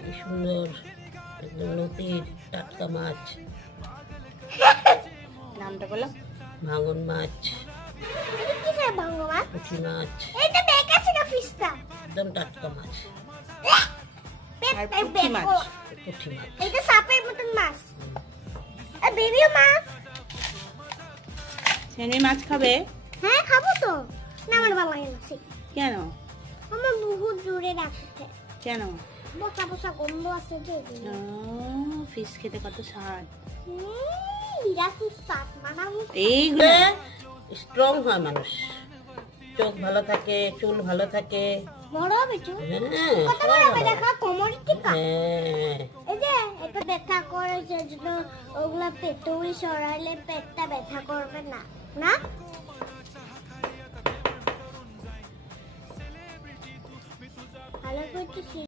কি সুন্দর একদম নদীর টাটকা মাছ। নামটা বলো। ভাঙন মাছ, এটা কিসের ভাঙো মাছ? পুঁটি মাছ, এটা বেকাছে না ফিশটা? একদম টাটকা মাছ। আর পুঁটি মাছ। পুঁটি মাছ, এটা সাপের মতন মাছ। আর বেবিও মাছ। সেমি মাছ খাবে? হ্যাঁ খাবো তো। না আমার ভালো লাগে না সে। কেন? আমার বহুত জোরে রাখছে। কেন? বসা বসা গন্ধ আছে যে। ফিশ খেতে কত স্বাদ। ইরাকি স্টার্ট মানাবো। এইগুলো স্ট্রং হয় মানুষ, চোখ ভালো থাকে, চুল ভালো থাকে। বড় হবে চুল। হ্যাঁ, কত বড় হবে দেখা কোমরের টিপা। হ্যাঁ, এই যে এটা ব্যথা করে যে জন্য ওগুলা পেটুই সরাইলে পেটটা ব্যথা করবে না। না? ভালো করতেছি।